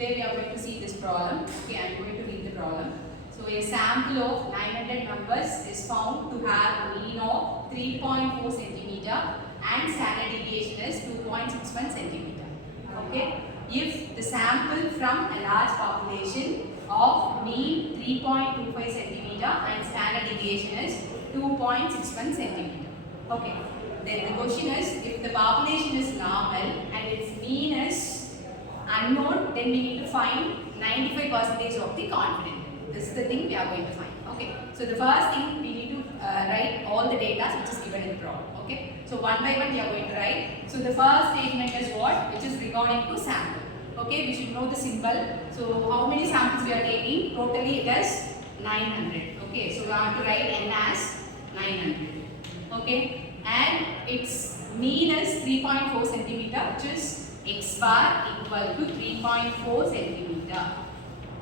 today we are going to see this problem. Okay, I am going to read the problem. So a sample of 900 members is found to have a mean of 3.4 centimeter and standard deviation is 2.61 centimeter. Okay, if the sample from a large population of mean 3.25 centimeter and standard deviation is 2.61 centimeter. Okay, then the question is, if the population is normal and its mean is unknown, then we need to find 95% of the confidence interval. This is the thing we are going to find. Okay, so the first thing we need to write all the data which is given in the problem. Okay, so one by one we are going to write. So the first statement is what? Which is regarding to sample. Okay, we should know the symbol. So how many samples we are taking? Totally it is 900. Okay, so we have to write n as 900. Okay, and its mean is 3.4 centimeter, which is x bar equal to 3.4 centimeter.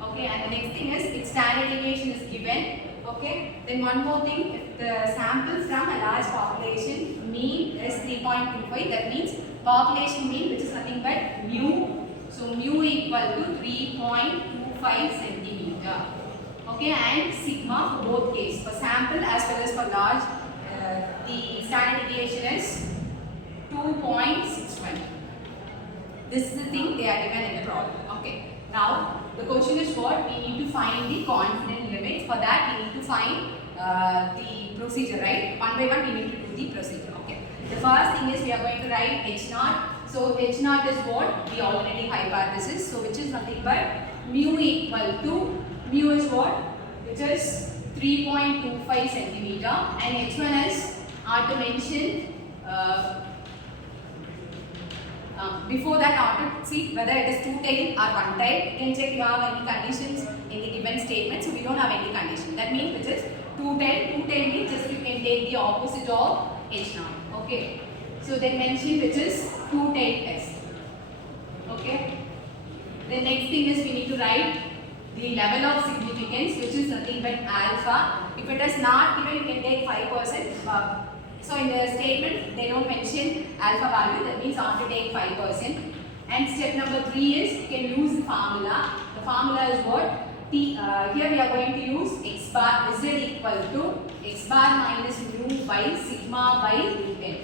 Okay, and the next thing is its standard deviation is given. Okay, then one more thing, if the sample from a large population mean is 3.25, that means population mean, which is nothing but mu. So mu equal to 3.25 centimeter. Okay, and sigma for both cases, for sample as well as for large, the standard deviation is 2.61. This is the thing they are given in the problem. Okay. Now the question is what? We need to find the confidence limit. For that we need to find the procedure, right? One by one we need to do the procedure. Okay. The first thing is we are going to write H naught. So H naught is what? The alternating hypothesis. So which is nothing but mu equal to, mu is what? Which is 3.25 centimeter, and H1 is, I have to mention before that, I have to see whether it is two-tailed or one-tailed. You can check you have any conditions in the given statement. So we don't have any condition. That means which is two-tailed. Two-tailed means just you can take the opposite of H naught. Okay. So then mention which is two-tailed test. Okay. The next thing is we need to write the level of significance, which is nothing but alpha. If it is not given, you can take 5%. So in the statement, they don't mention alpha value, that means I have to take 5%. And step number 3 is you can use the formula. The formula is what? Here we are going to use x bar z equal to x bar minus mu by sigma by root n.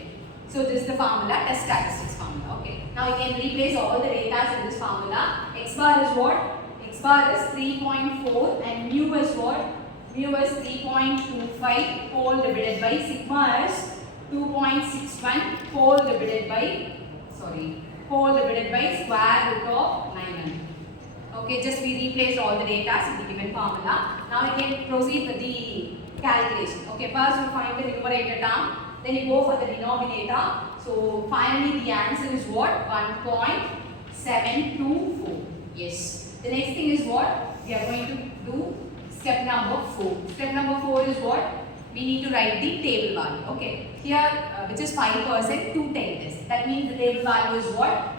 So this is the formula, test statistics formula. Okay. Now you can replace all the data in this formula. X bar is what? X bar is 3.4 and mu is what? Mu is 3.25 whole divided by sigma is 2.61 whole divided by square root of 900. Okay, just we replace all the data in the given formula. Now you can proceed with the calculation. Okay, first you find the numerator term, then you go for the denominator. So finally the answer is what? 1.724. Yes. The next thing is what? We are going to do step number 4. Step number 4 is what? We need to write the table value. Okay. Here, which is 5%, two-tailed test. That means the table value is what?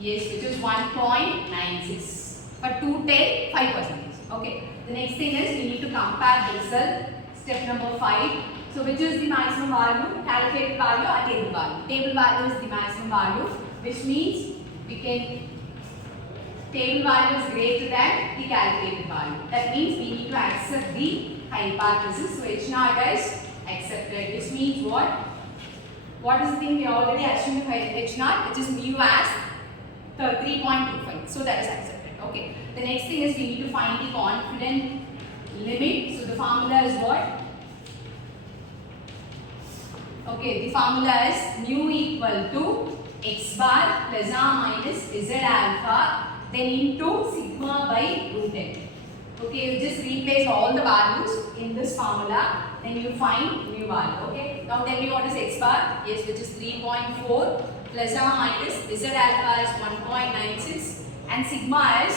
Yes, which is 1.96. For two-tailed, 5%. Okay. The next thing is we need to compare the result. Step number 5. So, which is the maximum value? Calculated value or table value? Table value is the maximum value, which means we can table value is greater than the calculated value. That means we need to accept the hypothesis. So H naught is accepted. This means what? What is the thing we already assumed H naught, which is mu as 3.25. So that is accepted. Okay. The next thing is we need to find the confidence limit. So the formula is what? Okay, the formula is mu equal to x bar plus or minus z alpha, then into sigma by root n. Okay, you just replace all the values in this formula, then you find mu value. Okay, now tell me what is x bar? Yes, which is 3.4 plus or minus z alpha is 1.96 and sigma is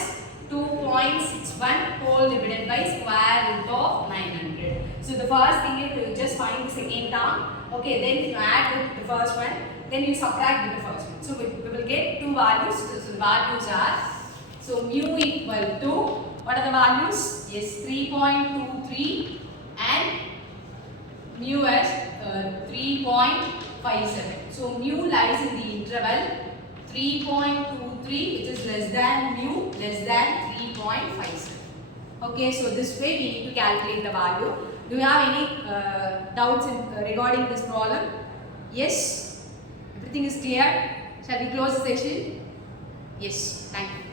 2.61 whole divided by square root of 900. So the first thing is you just find the second term. Okay, then you add with the first one, then you subtract with the first one. So we will get two values. So the values are, so mu equal to, what are the values? Yes, 3.23 and mu is 3.57. So mu lies in the interval 3.23, which is less than mu, less than 3.57. Okay, so this way we need to calculate the value. Do you have any doubts regarding this problem? Yes? Everything is clear? Shall we close the session? Yes, thank you.